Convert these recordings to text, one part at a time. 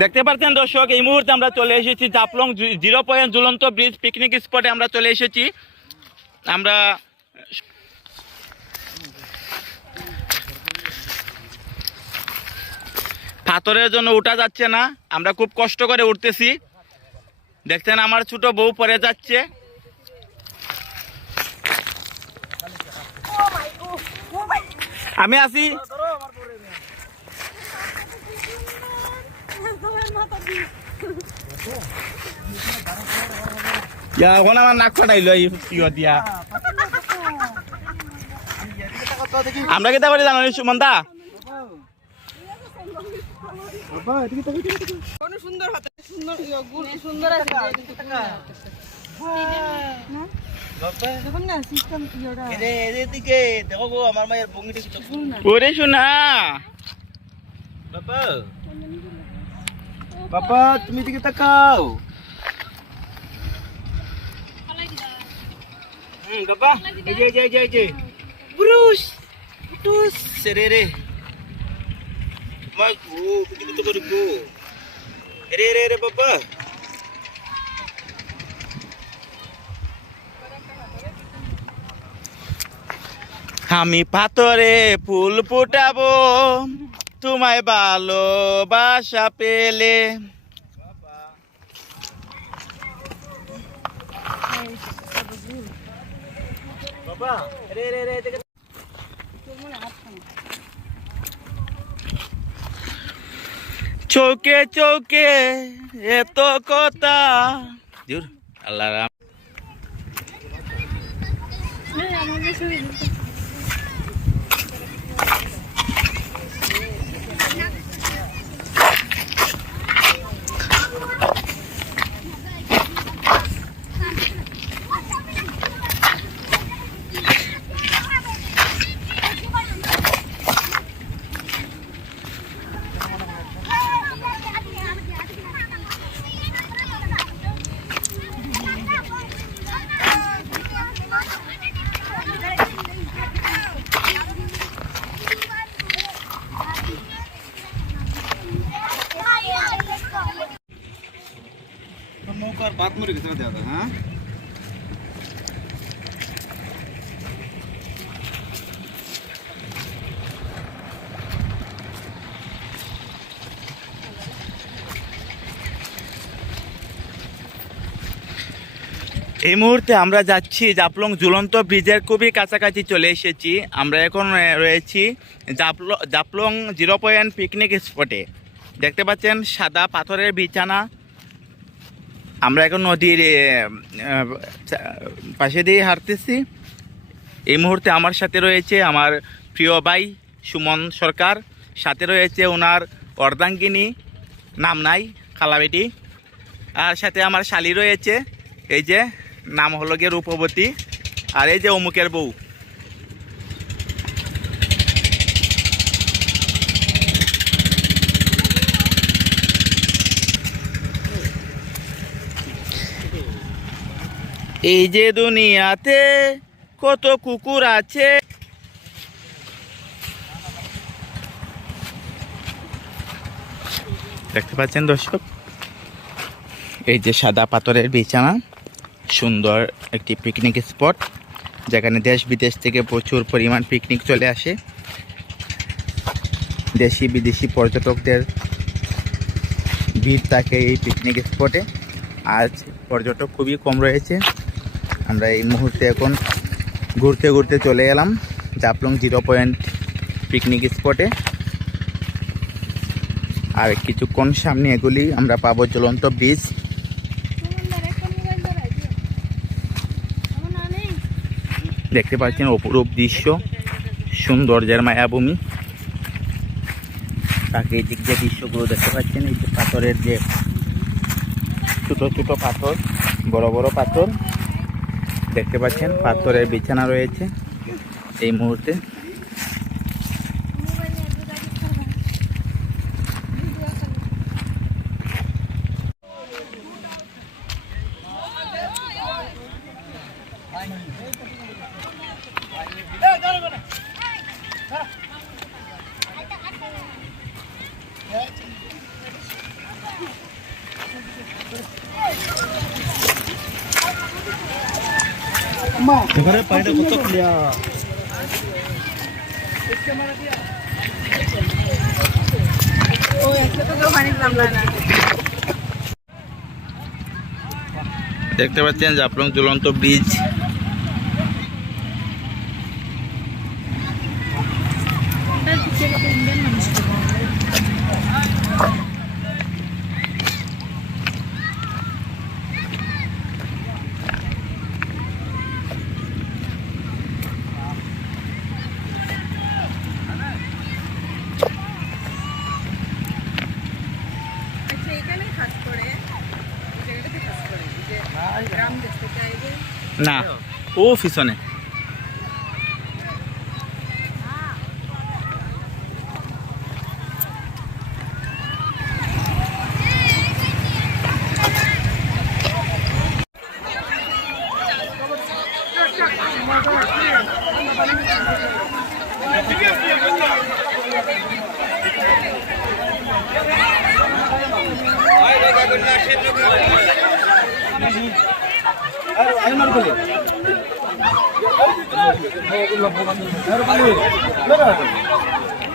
দেখতে পাচ্ছেন দর্শক, এই মুহূর্তে আমরা চলে এসেছি জাফলং 0 পয়েন্ট ঝুলন্ত ব্রিজ পিকনিক স্পটে আমরা চলে এসেছি। আমরা পাথরের জন্য উঠা যাচ্ছে না, আমরা খুব কষ্ট করে উঠতেছি। দেখছেন আমার ছোট বউ পড়ে যাচ্ছে। আমি আছি, এখন আমার নাক ফাটাইল দিয়া। আমরা কেটা করে জানো সুমনদা? ওরে শোনা বাবা, তুমি দিকে তাকাও। বাবা, এই যে ব্রুশ টুস রে মা গো, তুমি তো করে গো রে বাবা। আমি পাথরে ফুল ফুটাবো তোমায় ভালোবাসা পেলে। বাবা রে চৌকে চৌকে এত কথা। আল্লাহ রাম। बात मुझे कितना ज्यादा हाँ এই মুহূর্তে আমরা যাচ্ছি জাফলং ঝুলন্ত ব্রিজের খুবই কাছাকাছি চলে এসেছি। আমরা এখন রয়েছি জাফলং 0 পয়েন্ট পিকনিক স্পটে। দেখতে পাচ্ছেন সাদা পাথরের বিছানা। আমরা এখন নদীর পাশে দিয়ে হাঁটতেছি। এই মুহূর্তে আমার সাথে রয়েছে আমার প্রিয় ভাই সুমন সরকার, সাথে রয়েছে ওনার অর্ধাঙ্গিনী নাম নাই খালাবেটি, আর সাথে আমার শালি রয়েছে, এই যে নাম হলো গিয়ে রূপবতী, আর এই যে অমুকের বউ। এই যে দুনিয়াতে কত কুকুর আছে। দেখতে পাচ্ছেন দর্শক, এই যে সাদা পাথরের বিছানা, সুন্দর একটি পিকনিক স্পট যেখানে দেশ বিদেশ থেকে প্রচুর পরিমাণ পিকনিক চলে আসে। দেশি বিদেশি পর্যটকদের ভিড় থাকে এই পিকনিক স্পটে। আজ পর্যটক খুবই কম রয়েছে। আমরা এই মুহূর্তে এখন ঘুরতে ঘুরতে চলে এলাম জাফলং 0 পয়েন্ট পিকনিক স্পটে। আর কিছুক্ষণ সামনে এগুলি আমরা পাবো ঝুলন্ত ব্রিজ। দেখতে পাচ্ছেন অপরূপ দৃশ্য, সৌন্দর্যের মায়াভূমি। প্রাকৃতিক যে দৃশ্যগুলো দেখতে পাচ্ছেন, এই যে পাথরের যে ছোট ছোট পাথর, বড় বড় পাথর দেখতে পাচ্ছেন, পাথরের বিছানা রয়েছে এই মুহূর্তে। এবারে পানিটা কত ক্লিয়ার। দেখতে পাচ্ছেন জাফলং ঝুলন্ত ব্রিজ। না ও পিছনে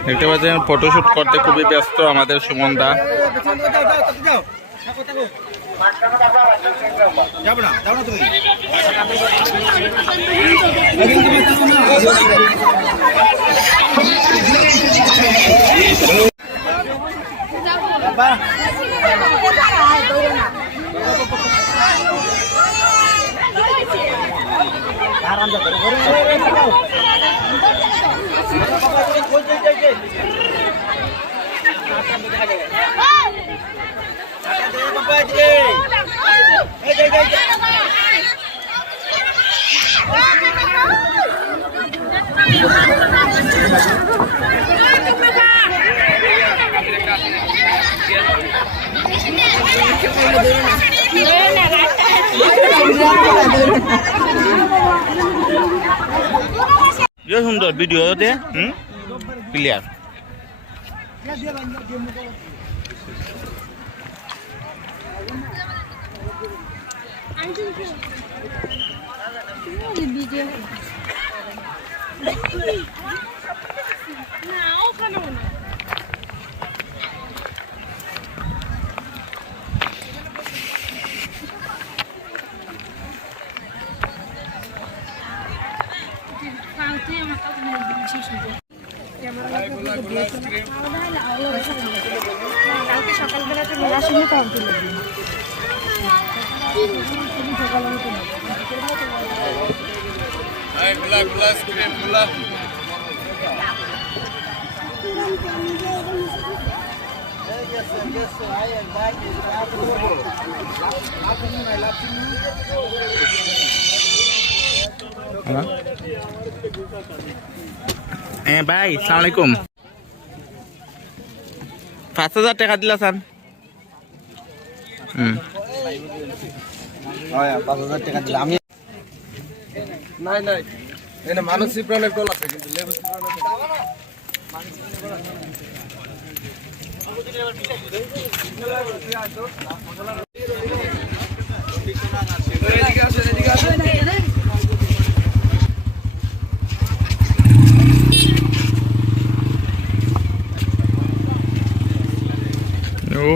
দেখতে পাচ্ছেন ফটোশুট করতে খুবই ব্যস্ত আমাদের সুমন দা। যাবো না তুমি। সুন্দর ভিডিওতে ক্লিয়ার। কালকে সকালবেলা তো মেলা শুনে তো ভাই সালাম আলাইকুম। 5,000 টাকা দিলা স্যার। 5,000 টাকা দিলাম আমি। নাই এনে মানসিক প্রাণের কল আছে কিন্তু লেবু ও